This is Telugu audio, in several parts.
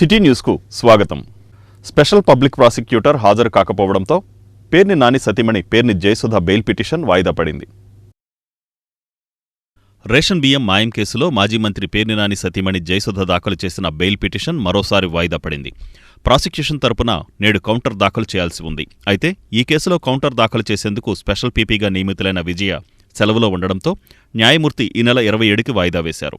సిటీ న్యూస్కు స్వాగతం. స్పెషల్ పబ్లిక్ ప్రాసిక్యూటర్ హాజరు కాకపోవడంతో పేర్ని నాని సతీమణి పేర్ని జయసుధ బెయిల్ పిటిషన్ వాయిదా పడింది. రేషన్ బియ్యం మాయం కేసులో మాజీ మంత్రి పేర్ని నాని సతీమణి జయసుధ దాఖలు చేసిన బెయిల్ పిటిషన్ మరోసారి వాయిదా పడింది. ప్రాసిక్యూషన్ తరపున నేడు కౌంటర్ దాఖలు చేయాల్సి ఉంది. అయితే ఈ కేసులో కౌంటర్ దాఖలు చేసేందుకు స్పెషల్ పీపీగా నియమితులైన విజయ సెలవులో ఉండడంతో న్యాయమూర్తి ఈ నెల 27కి వాయిదా వేశారు.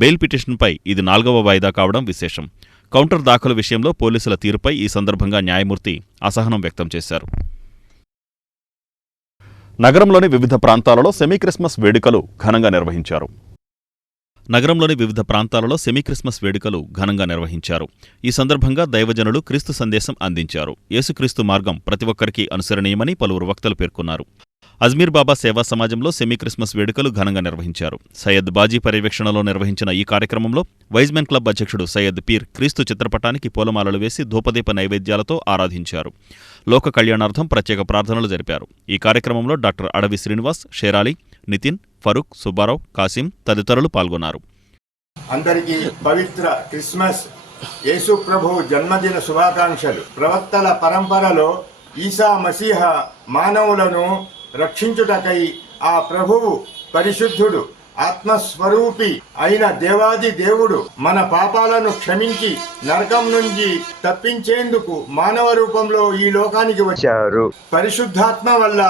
బెయిల్ పిటిషన్పై ఇది 4వ వాయిదా కావడం విశేషం. కౌంటర్ దాఖలు విషయంలో పోలీసుల తీరుపై ఈ సందర్భంగా న్యాయమూర్తి అసహనం వ్యక్తం చేశారు. నగరంలోని వివిధ ప్రాంతాలలో సెమీ క్రిస్మస్ వేడుకలు ఘనంగా నిర్వహించారు. ఈ సందర్భంగా దైవజనులు క్రీస్తు సందేశం అందించారు. యేసుక్రీస్తు మార్గం ప్రతి ఒక్కరికి అనుసరణీయమని పలువురు వక్తలు పేర్కొన్నారు. అజ్మీర్ బాబా సేవా సమాజంలో సెమీ క్రిస్మస్ వేడుకలు ఘనంగా నిర్వహించారు. సయ్యద్ బాజీ పర్యవేక్షణలో నిర్వహించిన ఈ కార్యక్రమంలో వైజ్మెన్ క్లబ్ అధ్యక్షుడు సయ్యద్ పీర్ క్రీస్తు చిత్రపటానికి పూలమాలలు వేసి ధూపదీప నైవేద్యాలతో ఆరాధించారు. లోక కళ్యాణార్థం ప్రత్యేక ప్రార్థనలు జరిపారు. ఈ కార్యక్రమంలో డాక్టర్ అడవి శ్రీనివాస్, షేరాలి, నితిన్, ఫరూక్, సుబ్బారావు, కాసిం తదితరులు పాల్గొన్నారు. అందరికీ పవిత్ర క్రిస్మస్ యేసు ప్రభు జన్మదిన శుభాకాంక్షలు. ప్రవక్తల పరంపరలో ఈసా మసీహ మానవులను రక్షించుటకై ఆ ప్రభువు పరిశుద్ధుడు, ఆత్మస్వరూపి అయిన దేవాది దేవుడు మన పాపాలను క్షమించి నరకం నుంచి తప్పించేందుకు మానవ రూపంలో ఈ లోకానికి వచ్చారు. పరిశుద్ధాత్మ వల్ల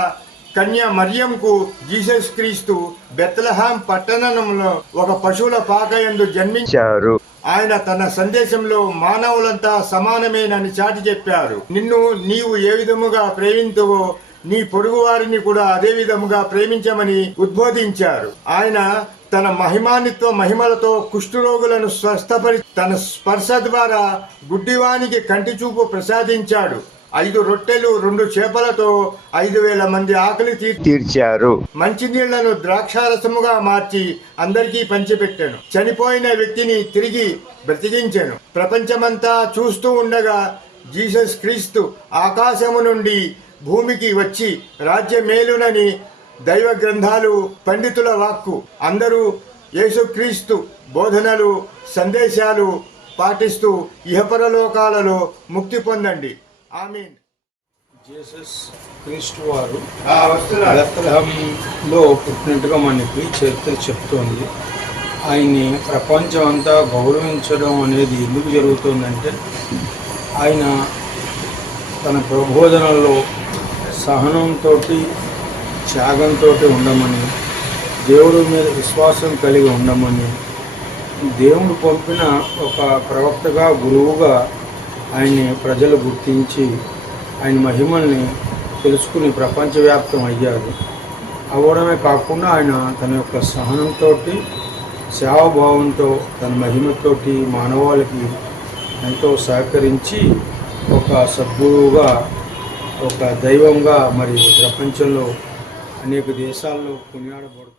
కన్య మరియంకు జీసస్ క్రీస్తు బెత్లెహేం పట్టణంలో ఒక పశువుల పాకయందు జన్మించారు. ఆయన తన సందేశంలో మానవులంతా సమానమేనని చాటి చెప్పారు. నిన్ను నీవు ఏ విధముగా ప్రేమింతువో నీ పొరుగువారిని కూడా అదే విధముగా ప్రేమించమని ఉద్బోధించారు. ఆయన తన మహిమలతో కుష్ఠరోగులను స్వస్థపరి తన స్పర్శ ద్వారా గుడ్డివానికి కంటి చూపు ప్రసాదించాడు. 5 రొట్టెలు 2 చేపలతో 5,000 మంది ఆకలి తీర్చారు. మంచినీళ్లను ద్రాక్షారసముగా మార్చి అందరికీ పంచిపెట్టాను. చనిపోయిన వ్యక్తిని తిరిగి బ్రతికించాను. ప్రపంచమంతా చూస్తూ ఉండగా జీసస్ క్రీస్తు ఆకాశము నుండి భూమికి వచ్చి రాజ్యమేలునని దైవ గ్రంథాలు, పండితుల వాక్కు. అందరూ యేసుక్రీస్తు బోధనలు, సందేశాలు పాటిస్తూ ఇహపరలోకాలలో ముక్తి పొందండి. ఆమేన్. జీసస్ క్రీస్తు వారు బెత్లెహేంలో పుట్టినట్టుగా మనకి చరిత్ర చెప్తోంది. ఆయన్ని ప్రపంచం అంతా గౌరవించడం అనేది ఎందుకు జరుగుతుందంటే ఆయన తన ప్రబోధనల్లో సహనంతో, త్యాగంతో ఉండమని, దేవుడి మీద విశ్వాసం కలిగి ఉండమని, దేవుడు పంపిన ఒక ప్రవక్తగా, గురువుగా ఆయన్ని ప్రజలు గుర్తించి ఆయన మహిమల్ని తెలుసుకుని ప్రపంచవ్యాప్తం అయ్యారు. అవడమే కాకుండా ఆయన తన యొక్క సహనంతో, సేవాభావంతో, తన మహిమతోటి మానవాళికి ఎంతో సహకరించి ఒక సద్గురువుగా, ఒక దైవంగా మరి ప్రపంచంలో అనేక దేశాల్లో కొనియాడబడుతున్నారు.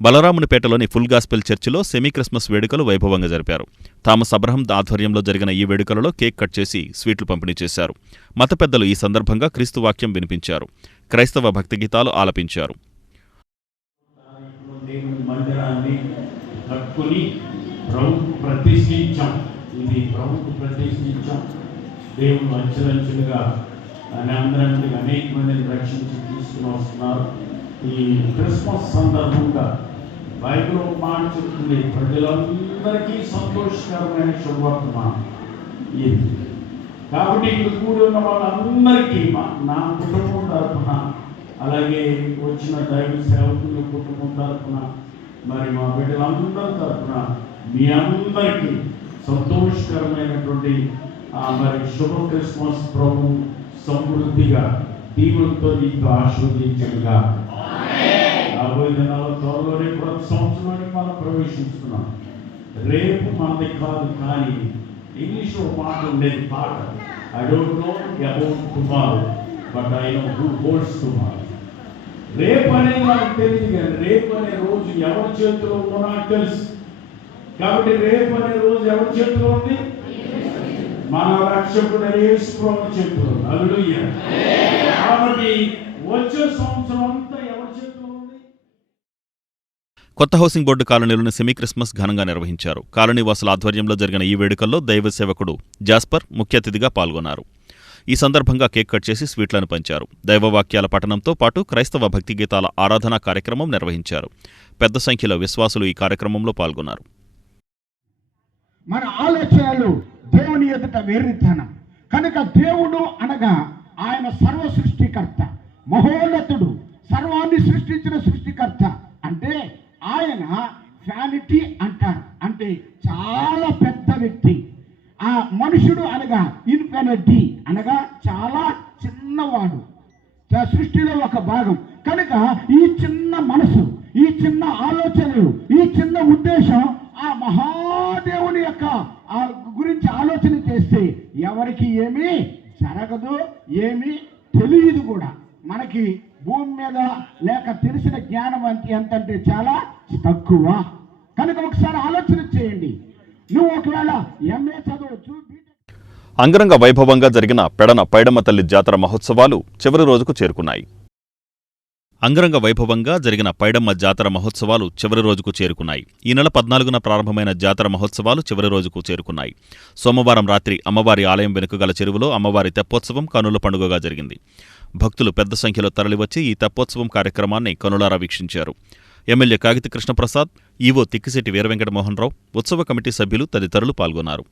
బలరామునిపేటలోని ఫుల్ గాస్పెల్ చర్చిలో సెమీ క్రిస్మస్ వేడుకలు వైభవంగా జరిపారు. థామస్ అబ్రహం ఆధ్వర్యంలో జరిగిన ఈ వేడుకలలో కేక్ కట్ చేసి స్వీట్లు పంపిణీ చేశారు. మత పెద్దలు ఈ సందర్భంగా క్రీస్తు వాక్యం వినిపించారు. క్రైస్తవ భక్తి గీతాలు ఆలపించారు. దేవుడు అంచెలంచెలుగా అందరినీ అనేక మందిని రక్షించి తీసుకుని వస్తున్నారు. ఈ క్రిస్మస్ సందర్భంగా బైబిల్ ఒక మాట చెప్తుంది, ప్రజలందరికీ సంతోషకరమైన శుభవర్తమానం ఇది. కాబట్టి ఇక్కడ కూడి ఉన్న వాళ్ళందరికీ నా కుటుంబం తరఫున, అలాగే వచ్చిన దైవ సేవకుల కుటుంబం తరఫున, మరి మా బిడ్డలందరి తరఫున మీ అందరికీ సంతోషకరమైనటువంటి మరి శుభ క్రిస్మస్ ప్రభు సమృద్ధిగా దీవులతో నీకు ఆశీర్వదించగా. రాబోయే దినాల్లో త్వరలోనే ప్రతి సంవత్సరానికి మనం ప్రవేశిస్తున్నాం. రేపు మనది కాదు, కానీ ఇంగ్లీష్లో మాట ఉండేది పాట, I don't know about tomorrow but I know who holds tomorrow. రేపు అనేది నాకు తెలియదు, కానీ రేపు అనే రోజు ఎవరి చేతిలో ఉందో నాకు తెలుసు. కాబట్టి రేపు అనే రోజు ఎవరి చేతిలో ఉంది? మన రక్షకుడు యేసు ప్రభువు చేతిలో. హల్లెలూయా. కాబట్టి వచ్చే సంవత్సరం అంతా ఎవరి చేతిలో ఉంది? కొత్త హౌసింగ్ బోర్డు కాలనీలోని సెమీ క్రిస్మస్ ఘనంగా నిర్వహించారు. కాలనీవాసుల ఆధ్వర్యంలో జరిగిన ఈ వేడుకల్లో దైవ సేవకుడు జాస్పర్ ముఖ్య అతిథిగా పాల్గొన్నారు. ఈ సందర్భంగా కేక్ కట్ చేసి స్వీట్లను పంచారు. దైవవాక్యాల పఠనంతో పాటు క్రైస్తవ భక్తి గీతాల ఆరాధనా కార్యక్రమం నిర్వహించారు. పెద్ద సంఖ్యలో విశ్వాసులు ఈ కార్యక్రమంలో పాల్గొన్నారు. మన ఆలోచనలు దేవుని ఎదుట వేరితనం కనుక దేవుడు అనగా ఆయన సర్వ సృష్టికర్త, మహోన్నతుడు, సర్వాన్ని సృష్టించిన సృష్టికర్త. అంటే ఆయన ఫ్యానిటీ అంటారు, అంటే చాలా పెద్ద వ్యక్తి. ఆ మనుషుడు అనగా ఇన్ఫినిటీ అనగా చాలా చిన్నవాడు, సృష్టిలో ఒక భాగం. కనుక ఈ చిన్న మనసు, ఈ చిన్న ఆలోచనలు, ఈ చిన్న ఉద్దేశం ఆ మహాదేవుని యొక్క గురించి ఆలోచన చేస్తే ఎవరికి ఏమీ జరగదు, ఏమీ తెలియదు కూడా. మనకి భూమి మీద లేక తెలిసిన జ్ఞానం ఎంతంటే చాలా తక్కువ. కనుక ఒకసారి ఆలోచన చేయండి. నువ్వు ఒకవేళ ఎంఏ చదవచ్చు. అంగరంగ వైభవంగా జరిగిన పెడన పైడమ్మ తల్లి జాతర మహోత్సవాలు చివరి రోజుకు చేరుకున్నాయి. అంగరంగ వైభవంగా జరిగిన పైడమ్మ జాతర మహోత్సవాలు చివరి రోజుకు చేరుకున్నాయి. ఈ నెల 14న ప్రారంభమైన జాతర మహోత్సవాలు చివరి రోజుకు చేరుకున్నాయి. సోమవారం రాత్రి అమ్మవారి ఆలయం వెనుక గల చెరువులో అమ్మవారి తెప్పోత్సవం కనుల పండుగగా జరిగింది. భక్తులు పెద్ద సంఖ్యలో తరలివచ్చి ఈ తెప్పోత్సవం కార్యక్రమాన్ని కనులారా వీక్షించారు. ఎమ్మెల్యే కాగితి కృష్ణప్రసాద్, ఈవో తిక్కిశెట్టి వీరవెంకటమోహనరావు, ఉత్సవ కమిటీ సభ్యులు తదితరులు పాల్గొన్నారు.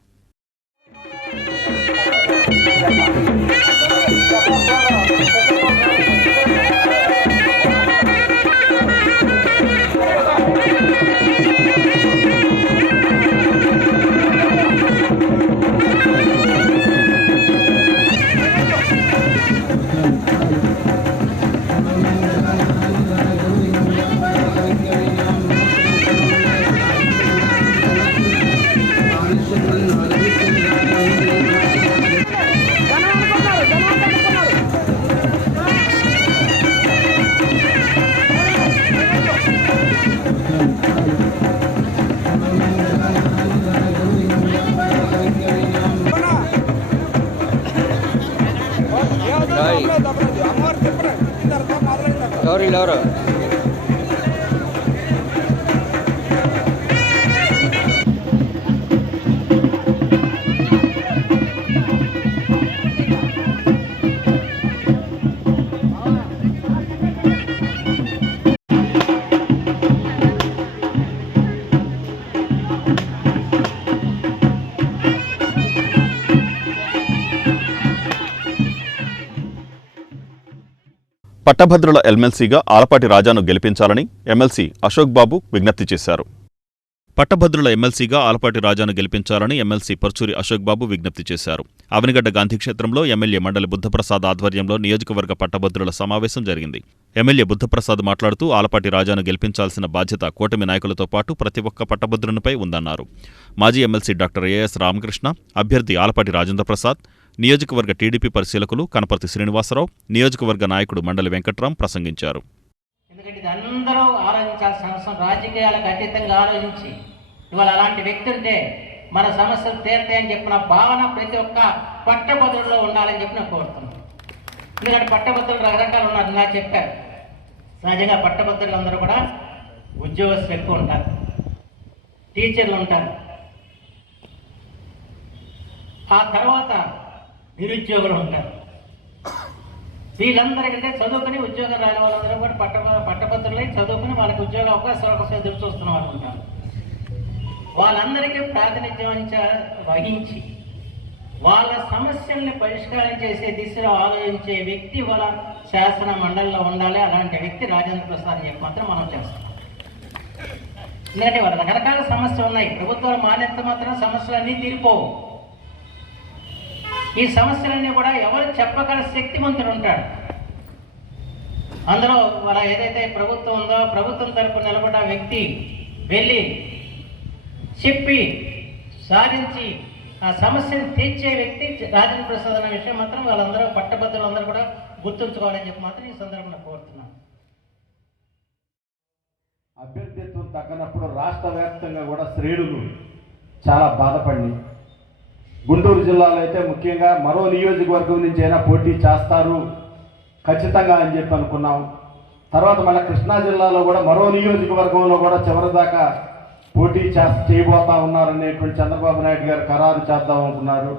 ఎవరు పట్టభద్రుల ఎమ్మెల్సీగా ఆలపాటి రాజాను గెలిపించాలని ఎమ్మెల్సీ అశోక్ బాబు విజ్ఞప్తి చేశారు. పట్టభద్రుల ఎమ్మెల్సీగా ఆలపాటి రాజాను గెలిపించాలని ఎమ్మెల్సీ పర్చూరి అశోక్ బాబు విజ్ఞప్తి చేశారు. అవనిగడ్డ గాంధీక్షేత్రంలో ఎమ్మెల్యే మండలి బుద్ధప్రసాద్ ఆధ్వర్యంలో నియోజకవర్గ పట్టభద్రుల సమావేశం జరిగింది. ఎమ్మెల్యే బుద్ధప్రసాద్ మాట్లాడుతూ ఆలపాటి రాజాను గెలిపించాల్సిన బాధ్యత కూటమి నాయకులతో పాటు ప్రతి ఒక్క పట్టభద్రునిపై ఉందన్నారు. మాజీ ఎమ్మెల్సీ డాక్టర్ ఏఎస్ రామకృష్ణ, అభ్యర్థి ఆలపాటి రాజేంద్రప్రసాద్, నియోజకవర్గ టీడీపీ పరిశీలకులు కనపర్తి శ్రీనివాసరావు, నియోజకవర్గ నాయకుడు మండలి వెంకట్రాం ప్రసంగించారు. ఎందుకంటే ఇది అందరూ ఆలోచించాల్సిన అవసరం, రాజకీయాలకు అతీతంగా ఆలోచించి ఇవాళ అలాంటి వ్యక్తి ఉంటే మన సమస్యలు తీరుతాయని చెప్పిన భావన ప్రతి ఒక్క పట్టభద్రుల్లో ఉండాలని చెప్పి నేను కోరుతున్నాను. ఎందుకంటే పట్టభద్రులు రకరకాలు ఉన్నారు, నాకు చెప్పారు. సహజంగా పట్టభద్రులు అందరూ కూడా ఉద్యోగస్తులు ఎక్కువ ఉంటారు, టీచర్లు ఉంటారు, ఆ తర్వాత నిరుద్యోగులు ఉంటారు. వీళ్ళందరికంటే చదువుకుని ఉద్యోగం రాని వాళ్ళందరూ కూడా పట్టభద్రులై చదువుకుని వాళ్ళకి ఉద్యోగ అవకాశాల కోసం ఎదురు చూస్తున్నాం అనుకుంటారు. వాళ్ళందరికీ ప్రాతినిధ్యం వహించి వాళ్ళ సమస్యల్ని పరిష్కారం చేసే దిశలో ఆలోచించే వ్యక్తి వాళ్ళ శాసన మండలిలో ఉండాలి. అలాంటి వ్యక్తి రాజేంద్ర ప్రసాద్ అని చెప్పి మాత్రం మనం చేస్తాం. ఎందుకంటే వాళ్ళ రకరకాల సమస్యలు ఉన్నాయి. ప్రభుత్వాలు మానేంత మాత్రం సమస్యలన్నీ తీరిపోవు. ఈ సమస్యలన్నీ కూడా ఎవరు చెప్పగల శక్తిమంతుడు ఉంటాడు. అందులో వాళ్ళ ఏదైతే ప్రభుత్వం ఉందో ప్రభుత్వం తరపున నిలబడ్డ వ్యక్తి వెళ్ళి చెప్పి సాధించి ఆ సమస్యను తీర్చే వ్యక్తి రాజేంద్ర ప్రసాద్ అనే విషయం మాత్రం వాళ్ళందరూ పట్టభద్రులందరూ కూడా గుర్తుంచుకోవాలని చెప్పి మాత్రం ఈ సందర్భంగా కోరుతున్నాను. అభ్యర్థిత్వం తగ్గనప్పుడు రాష్ట్ర వ్యాప్తంగా కూడా శ్రేణులు చాలా బాధపడి, గుంటూరు జిల్లాలో అయితే ముఖ్యంగా మరో నియోజకవర్గం నుంచి అయినా పోటీ చేస్తారు ఖచ్చితంగా అని చెప్పి అనుకున్నాం. తర్వాత మళ్ళీ కృష్ణా జిల్లాలో కూడా మరో నియోజకవర్గంలో కూడా చివరిదాకా పోటీ చేయబోతా ఉన్నారనేటువంటి చంద్రబాబు నాయుడు గారు ఖరారు చేద్దాం అనుకున్నారు.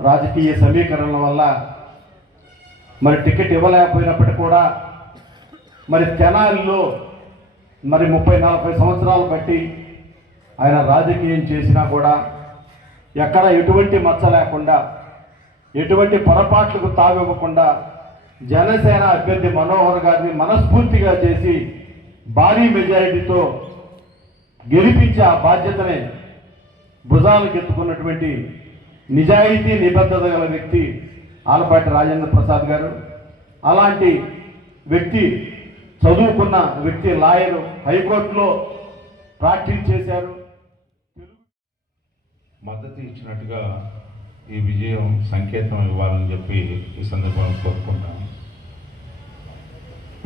రాజకీయ సమీకరణల వల్ల మరి టికెట్ ఇవ్వలేకపోయినప్పటికీ కూడా మరి తెనాలిలో మరి 30-40 సంవత్సరాలు బట్టి ఆయన రాజకీయం చేసినా కూడా ఎక్కడ ఎటువంటి మచ్చ లేకుండా, ఎటువంటి పొరపాట్లకు తావివ్వకుండా జనసేన అభ్యర్థి మనోహర్ గారిని మనస్ఫూర్తిగా చేసి భారీ మెజారిటీతో గెలిపించి ఆ బాధ్యతని భుజాలకు ఎత్తుకున్నటువంటి నిజాయితీ నిబద్ధత గల వ్యక్తి ఆలపాటి రాజేంద్ర ప్రసాద్ గారు. అలాంటి వ్యక్తి, చదువుకున్న వ్యక్తి, లాయరు, హైకోర్టులో ప్రాక్టీస్ చేశారు. మద్దతు ఇచ్చినట్టుగా ఈ విజయం సంకేతం ఇవ్వాలని చెప్పి ఈ సందర్భంగా కోరుకుంటాను.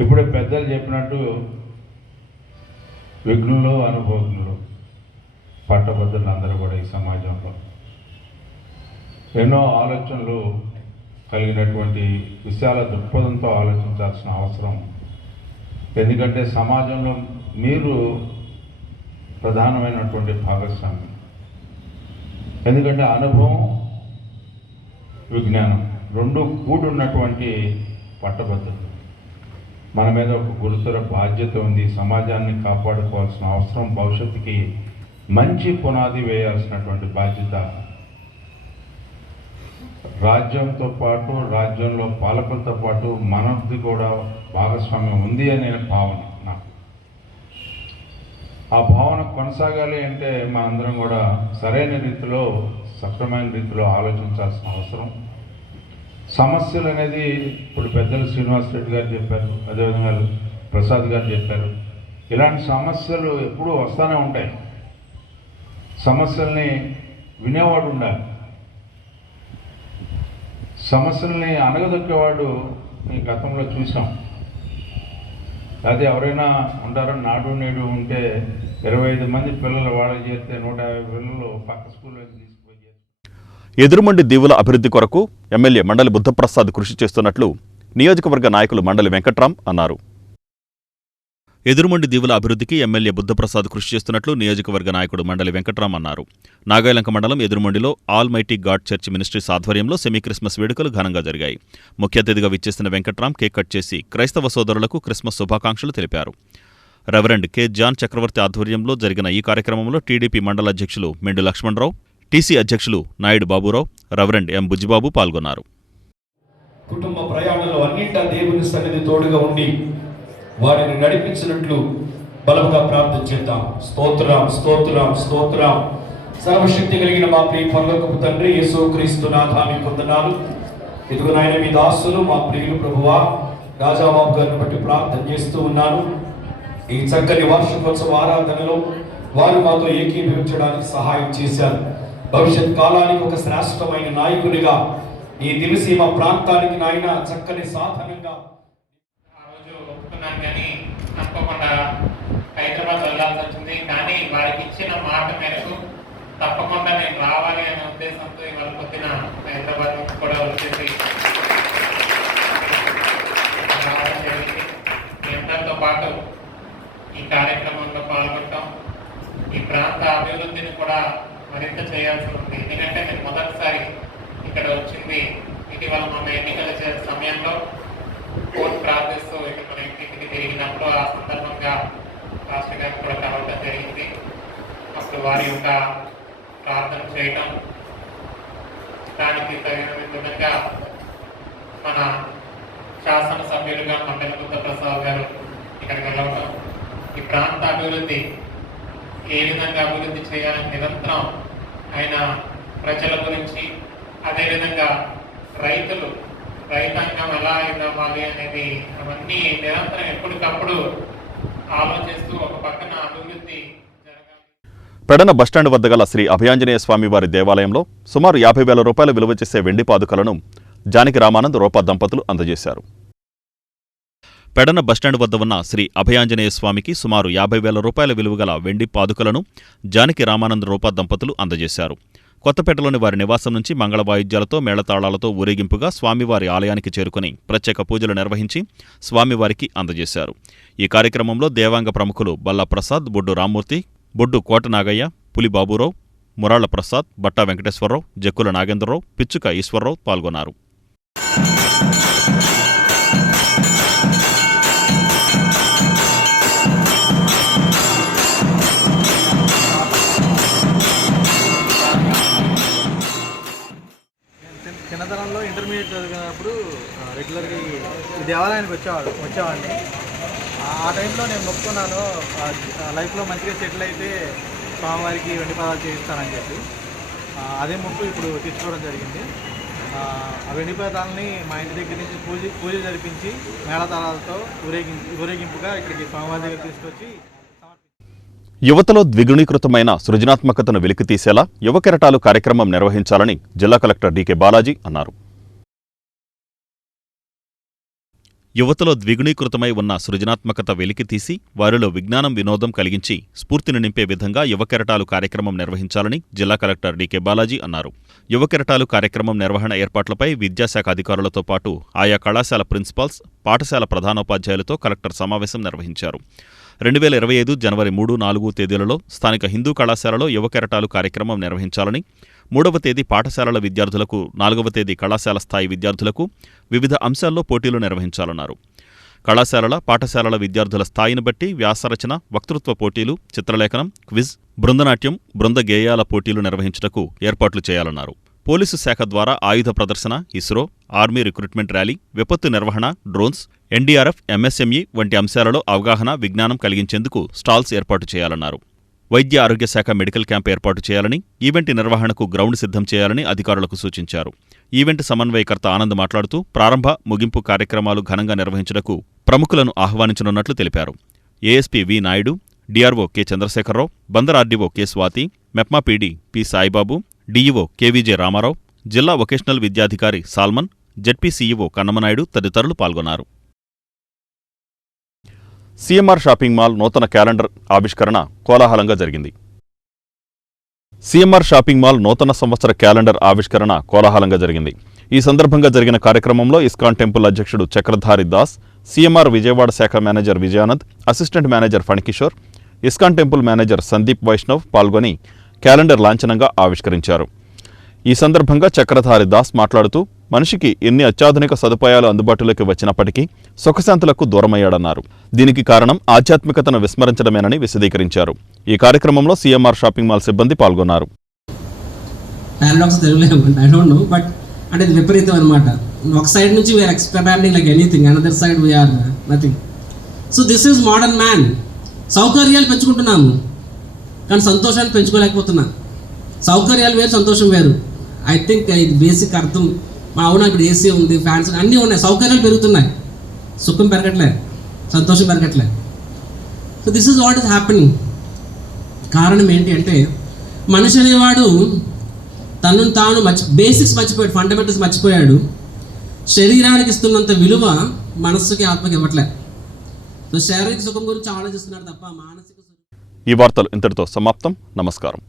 ఇప్పుడే పెద్దలు చెప్పినట్టు విఘ్నులు, అనుభవజ్ఞులు, పట్టభద్రులు అందరూ కూడా ఈ సమాజంలో ఎన్నో ఆలోచనలు కలిగినటువంటి విశాల దృక్పథంతో ఆలోచించాల్సిన అవసరం. ఎందుకంటే సమాజంలో మీరు ప్రధానమైనటువంటి భాగస్వామి. ఎందుకంటే అనుభవం, విజ్ఞానం రెండు కూడున్నటువంటి పట్టభద్రులు. మన మీద ఒక గురుతర బాధ్యత ఉంది. సమాజాన్ని కాపాడుకోవాల్సిన అవసరం, భవిష్యత్తుకి మంచి పునాది వేయాల్సినటువంటి బాధ్యత రాజ్యంతో పాటు, రాజ్యంలో పాలకులతో పాటు మనది కూడా భాగస్వామ్యం ఉంది అనే భావన నాకు. ఆ భావన కొనసాగాలి అంటే మనందరం కూడా సరైన రీతిలో, సక్రమైన రీతిలో ఆలోచించాల్సిన అవసరం. సమస్యలు అనేది ఇప్పుడు పెద్దలు శ్రీనివాస్ రెడ్డి గారు చెప్పారు, అదేవిధంగా ప్రసాద్ గారు చెప్పారు. ఇలాంటి సమస్యలు ఎప్పుడూ వస్తూనే ఉంటాయి. సమస్యల్ని వినేవాడు ఉండాలి. సమస్యల్ని అనగదొక్కేవాడు ఈ గతంలో చూసాం. అదే ఎవరైనా ఉంటారో నాడు నేడు ఉంటే 25 మంది పిల్లలు వాళ్ళకి చేస్తే 150 పిల్లలు పక్క స్కూల్లోకి తీసుకుపోయి. ఎదురుమండి దీవుల అభివృద్ధి కొరకు ఎమ్మెల్యే మండలి బుద్ధప్రసాద్ కృషి చేస్తున్నట్లు నియోజకవర్గ నాయకులు మండలి వెంకట్రాం అన్నారు. ఎదురుమండి దీవుల అభివృద్ధికి ఎమ్మెల్యే బుద్ధప్రసాద్ కృషి చేస్తున్నట్లు నియోజకవర్గ నాయకుడు మండలి వెంకట్రాం అన్నారు. నాగాయలంక మండలం ఎదురుమండిలో Almighty God Church Ministries ఆధ్వర్యంలో సెమీ క్రిస్మస్ వేడుకలు ఘనంగా జరిగాయి. ముఖ్య అతిథిగా విచ్చేసిన వెంకట్రాం కేక్ కట్ చేసి క్రైస్తవ సోదరులకు క్రిస్మస్ శుభాకాంక్షలు తెలిపారు. రెవరెండ్ కె జాన్ చక్రవర్తి ఆధ్వర్యంలో జరిగిన ఈ కార్యక్రమంలో టీడీపీ మండల అధ్యక్షులు మెండు లక్ష్మణరావు, టీసీ అధ్యక్షులు నాయుడు బాబురావు, రెవరెండ్ ఎం బుజ్జిబాబు పాల్గొన్నారు. కుటుంబ ప్రయాణంలో అన్నింటా దేవుని సన్నిధి తోడుగా ఉండి వారిని నడిపించినట్లు బలముగా ప్రార్థన చేద్దాం. స్తోత్రం, స్తోత్రం, స్తోత్రం. సర్వశక్తి కలిగిన మా ప్రియ పరలోకపు తండ్రి యేసుక్రీస్తు నామమున వందనాలు. ఇదిగో నాయన మీ దాసులు మా ప్రియులు ప్రభువా రాజాబాబు గారిని బట్టి ప్రార్థన చేస్తూ ఉన్నాను. ఈ చక్కని వార్షికోత్సవ ఆరాధనలో వారు మాతో ఏకీభవించడానికి సహాయం చేశారు. భవిష్యత్ కాలానికి ఒక శ్రేష్టమైన నాయకునిగా ఈ దివిసీమ ప్రాంతానికి నాయన చక్కని సాధనంగా కానీ తప్పకుండా హైదరాబాద్ వెళ్ళాల్సి వచ్చింది. కానీ వారికి ఇచ్చిన మాట మేరకు తప్పకుండా నేను రావాలి అనే ఉద్దేశంతో ఇవాళ పొద్దున హైదరాబాద్ నుంచి కూడా వచ్చేసి రావడం జరిగింది. మీ అందరితో పాటు ఈ కార్యక్రమంలో పాల్గొంటాం. ఈ ప్రాంత అభివృద్ధిని కూడా మరింత చేయాల్సి ఉంది. ఎందుకంటే నేను మొదటిసారి ఇక్కడ వచ్చింది ఇటీవల మొన్న ఎన్నికల సమయంలో కోర్టు ప్రార్థిస్తూ ఇక్కడ మన ఇంటికి తిరిగినప్పుడు ఆ సందర్భంగా రాష్ట్ర గారు కూడా కలవడం జరిగింది. అప్పుడు వారి యొక్క ప్రార్థన చేయటం, దానికి తగిన విధంగా మన శాసనసభ్యులుగా మండలి బుద్ధప్రసాద్ గారు ఇక్కడికి వెళ్ళవడం, ఈ ప్రాంత అభివృద్ధి ఏ విధంగా అభివృద్ధి చేయాలని నిరంతరం ఆయన ప్రజల గురించి, అదేవిధంగా రైతాంగం ఎలా ఇవ్వాలి అనేది అవన్నీ నిరంతరం ఎప్పటికప్పుడు ఆలోచిస్తూ ఒక పక్కన అభివృద్ధి జరగాలి. పెడన బస్టాండ్ వద్ద గల శ్రీ అభయాంజనేయ స్వామివారి దేవాలయంలో సుమారు 50,000 రూపాయలు విలువ చేసే వెండి పాదుకలను జానకి రామానంద్ రూపా దంపతులు అందజేశారు. పెడన బస్టాండ్ వద్ద ఉన్న శ్రీ అభయాంజనేయ స్వామికి సుమారు 50,000 రూపాయల విలువ గల వెండి పాదుకలను జానకి రామానంద్ రూపా దంపతులు అందజేశారు. కొత్తపేటలోని వారి నివాసం నుంచి మంగళ వాయిద్యాలతో మేళతాళాలతో ఊరేగింపుగా స్వామివారి ఆలయానికి చేరుకుని ప్రత్యేక పూజలు నిర్వహించి స్వామివారికి అందజేశారు. ఈ కార్యక్రమంలో దేవాంగ ప్రముఖులు బల్లా ప్రసాద్, బొడ్డు రామ్మూర్తి, బొడ్డు కోటనాగయ్య, పులి బాబురావు, మురాళ్ల ప్రసాద్, బట్టా వెంకటేశ్వరరావు, జక్కుల నాగేంద్రరావు, పిచ్చుక ఈశ్వరరావు పాల్గొన్నారు. చిన్నతనంలో ఇంటర్మీడియట్ చదివినప్పుడు రెగ్యులర్గా ఈ దేవాలయానికి వచ్చేవాడిని. ఆ టైంలో నేను మొక్కుకున్నాను, లైఫ్లో మంచిగా సెటిల్ అయితే స్వామివారికి వెండి పదాలు చేయిస్తానని చెప్పి. అదే మొక్కు ఇప్పుడు తీసుకోవడం జరిగింది. ఆ వెండి పదాలని మా ఇంటి దగ్గర నుంచి పూజ జరిపించి మేళతాళాలతో ఊరేగింపుగా ఇక్కడికి స్వామివారి దగ్గర తీసుకొచ్చి యువతలో ద్విగుణీకృతమైన సృజనాత్మకతను వెలికితీసేలా యువ కెరటాలు కార్యక్రమం నిర్వహించాలని జిల్లా కలెక్టర్ డీకే బాలాజీ అన్నారు. యువతలో ద్విగుణీకృతమై ఉన్న సృజనాత్మకత వెలికితీసి వారిలో విజ్ఞానం, వినోదం కలిగించి స్ఫూర్తిని నింపే విధంగా యువ కెరటాలు కార్యక్రమం నిర్వహించాలని జిల్లా కలెక్టర్ డీకే బాలాజీ అన్నారు. యువ కెరటాలు కార్యక్రమం నిర్వహణ ఏర్పాట్లపై విద్యాశాఖ అధికారులతో పాటు ఆయా కళాశాల ప్రిన్సిపాల్స్, పాఠశాల ప్రధానోపాధ్యాయులతో కలెక్టర్ సమావేశం నిర్వహించారు. 2025 జనవరి 3, 4 తేదీలలో స్థానిక హిందూ కళాశాలలో యువ కెరటాలు కార్యక్రమం నిర్వహించాలని, 3వ తేదీ పాఠశాలల విద్యార్థులకు, 4వ తేదీ కళాశాల స్థాయి విద్యార్థులకు వివిధ అంశాల్లో పోటీలు నిర్వహించాలన్నారు. కళాశాలల, పాఠశాలల విద్యార్థుల స్థాయిని బట్టి వ్యాసరచన, వక్తృత్వ పోటీలు, చిత్రలేఖనం, క్విజ్, బృందనాట్యం, బృంద గేయాల పోటీలు నిర్వహించుటకు ఏర్పాట్లు చేయాలన్నారు. పోలీసు శాఖ ద్వారా ఆయుధ ప్రదర్శన, ఇస్రో, ఆర్మీ రిక్రూట్మెంట్ ర్యాలీ, విపత్తు నిర్వహణ, డ్రోన్స్, ఎన్డీఆర్ఎఫ్, ఎంఎస్ఎంఈ వంటి అంశాలలో అవగాహన, విజ్ఞానం కలిగించేందుకు స్టాల్స్ ఏర్పాటు చేయాలన్నారు. వైద్య ఆరోగ్య శాఖ మెడికల్ క్యాంప్ ఏర్పాటు చేయాలని, ఈవెంట్ నిర్వహణకు గ్రౌండ్ సిద్ధం చేయాలని అధికారులకు సూచించారు. ఈవెంట్ సమన్వయకర్త ఆనంద్ మాట్లాడుతూ ప్రారంభ, ముగింపు కార్యక్రమాలు ఘనంగా నిర్వహించుటకు ప్రముఖులను ఆహ్వానించనున్నట్లు తెలిపారు. ASP V Naidu, DRO K Chandrasekhararao, Bandar RDO K Swathi, MEPMA PD P Saibaba, DEO KVJ Ramarao, జిల్లా వొకేషనల్ విద్యాధికారి సాల్మన్, జెడ్పీ సీఈఓ కన్నమనాయుడు తదితరులు పాల్గొన్నారు. సీఎంఆర్ షాపింగ్ మాల్ నూతన క్యాలెండర్ ఆవిష్కరణ కోలాహలంగా జరిగింది. సీఎంఆర్ షాపింగ్ మాల్ నూతన సంవత్సర క్యాలెండర్ ఆవిష్కరణ కోలాహలంగా జరిగింది. ఈ సందర్భంగా జరిగిన కార్యక్రమంలో ఇస్కాన్ టెంపుల్ అధ్యక్షుడు చక్రధారి దాస్, సీఎంఆర్ విజయవాడ శాఖ manager Vijayanand, assistant manager Phanikishore, ISKCON temple manager Sandeep Vaishnav పాల్గొని క్యాలెండర్ లాంఛనంగా ఆవిష్కరించారు. ఈ సందర్భంగా చక్రధారి దాస్ మాట్లాడుతూ మనిషికి ఎన్ని అత్యాధునిక సదుపాయాలు అందుబాటులోకి వచ్చినప్పటికీ సుఖశాంతులకు దూరమయ్యాడన్నారు. దీనికి కారణం ఆధ్యాత్మికతను విస్మరించడమేనని విశదీకరించారు. ఈ కార్యక్రమంలో సీఎంఆర్ షాపింగ్ మాల్ సిబ్బంది పాల్గొన్నారు. అంటే ఇది విపరీతం అనమాట. ఒక సైడ్ నుంచి we are expending like anything, another side we are nothing. So this is modern man. సౌకర్యాలు పెంచుకుంటున్నాము కానీ సంతోషాన్ని పెంచుకోలేకపోతున్నా. సౌకర్యాలు వేరు, సంతోషం వేరు. ఐ థింక్ ఇది బేసిక్ అర్థం. అవునా, ఇప్పుడు ఏసీ ఉంది, ఫ్యాన్స్ అన్నీ ఉన్నాయి, సౌకర్యాలు పెరుగుతున్నాయి, సుఖం పెరగట్లే, సంతోషం పెరగట్లే. So this is what is happening. కారణం ఏంటి అంటే మనిషి అనేవాడు తనను తాను బేసిక్స్ మర్చిపోయాడు, ఫండమెంటల్స్ మర్చిపోయాడు. శరీరానికి ఇస్తున్నంత విలువ మనస్సుకి, ఆత్మకి ఇవ్వట్లే. సో శారీరక సుఖం గురించి ఆలోచిస్తున్నాడు తప్ప మానసిక. ఈ వార్తలు ఇంతటితో సమాప్తం. నమస్కారం.